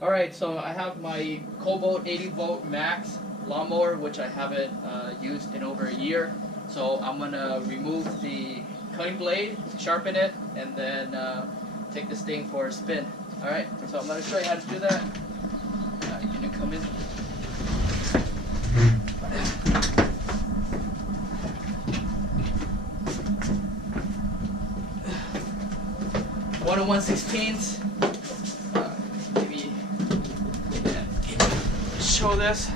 Alright, so I have my Cobalt 80 volt max lawnmower, which I haven't used in over a year. So I'm gonna remove the cutting blade, sharpen it, and then take this thing for a spin. Alright, so I'm gonna show you how to do that. You're gonna come in. One and 1/16. Maybe show this.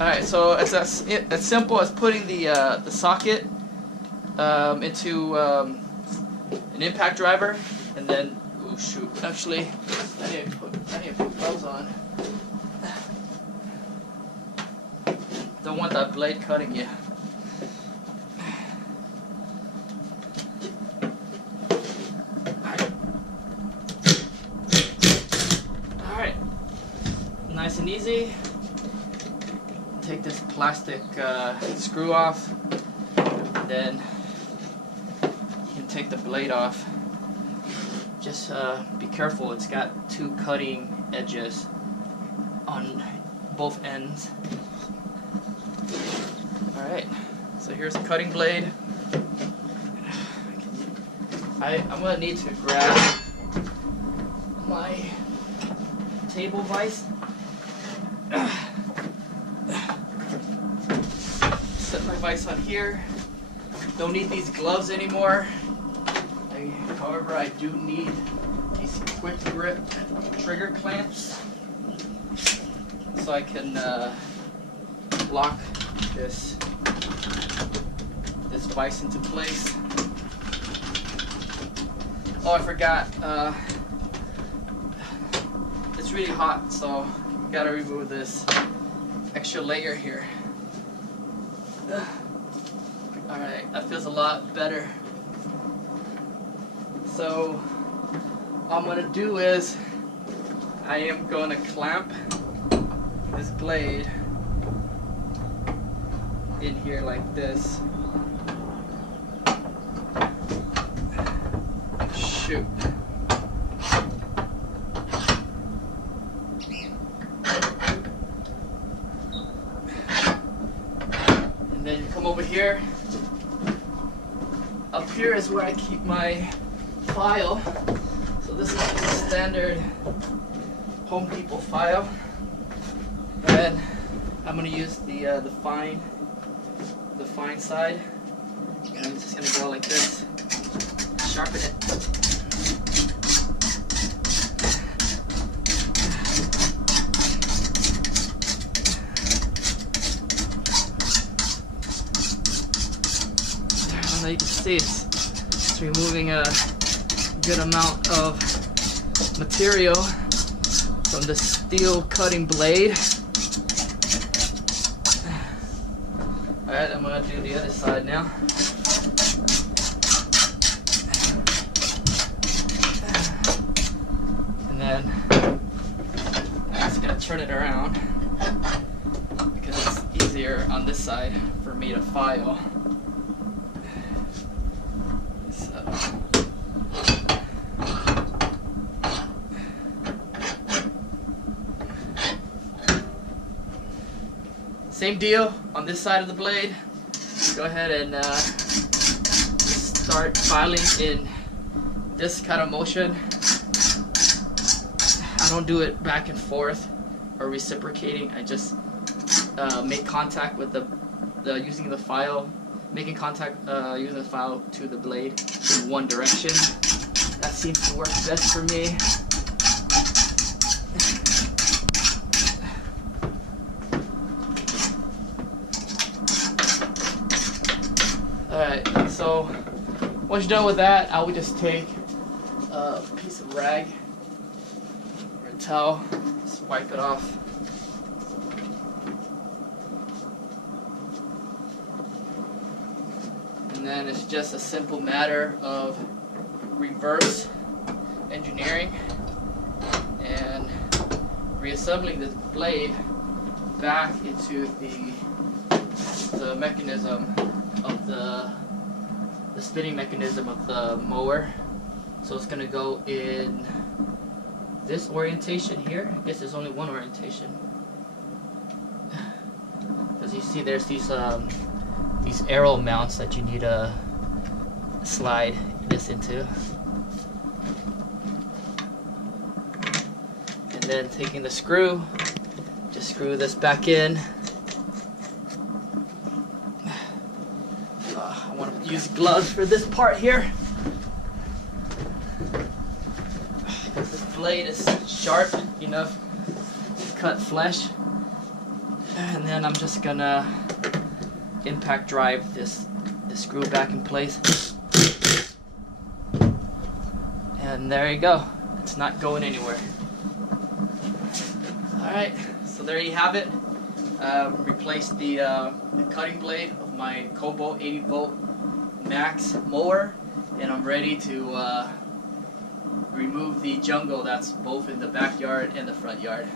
Alright, so it's as simple as putting the socket into an impact driver, and then oh shoot, actually I need to put gloves on. Don't want that blade cutting you. Alright, nice and easy. Take this plastic screw off, then you can take the blade off. Just be careful, it's got two cutting edges on both ends. Alright, so here's the cutting blade. I'm going to need to grab my table vise. Set my vise on here. Don't need these gloves anymore. However, I do need these quick grip trigger clamps so I can lock this vise into place. Oh, I forgot. It's really hot, so gotta remove this extra layer here. Alright, that feels a lot better. So all I'm gonna do is I am gonna clamp this blade in here like this. Shoot. And then you come over here. Up here is where I keep my file. So this is just a standard Home Depot file. And I'm gonna use the fine side. And I'm just gonna go like this. Sharpen it. You can see it's removing a good amount of material from the steel cutting blade. Alright, I'm going to do the other side now. And then I'm just going to turn it around because it's easier on this side for me to file. Same deal on this side of the blade. Go ahead and start filing in this kind of motion. I don't do it back and forth or reciprocating. I just make contact with using the file, making contact using the file to the blade in one direction. That seems to work best for me. Alright, so once you're done with that, I would just take a piece of rag or a towel, just wipe it off. And then it's just a simple matter of reverse engineering and reassembling this blade back into the mechanism of the spinning mechanism of the mower. So it's going to go in this orientation here. I guess there's only one orientation. As you see, there's these arrow mounts that you need to slide this into. And then taking the screw, just screw this back in. I want to use gloves for this part here. Because this blade is sharp enough to cut flesh. And then I'm just gonna impact drive this screw back in place. And there you go. It's not going anywhere. Alright, so there you have it. Replaced the cutting blade of my Cobalt 80 volt max mower, and I'm ready to remove the jungle that's both in the backyard and the front yard.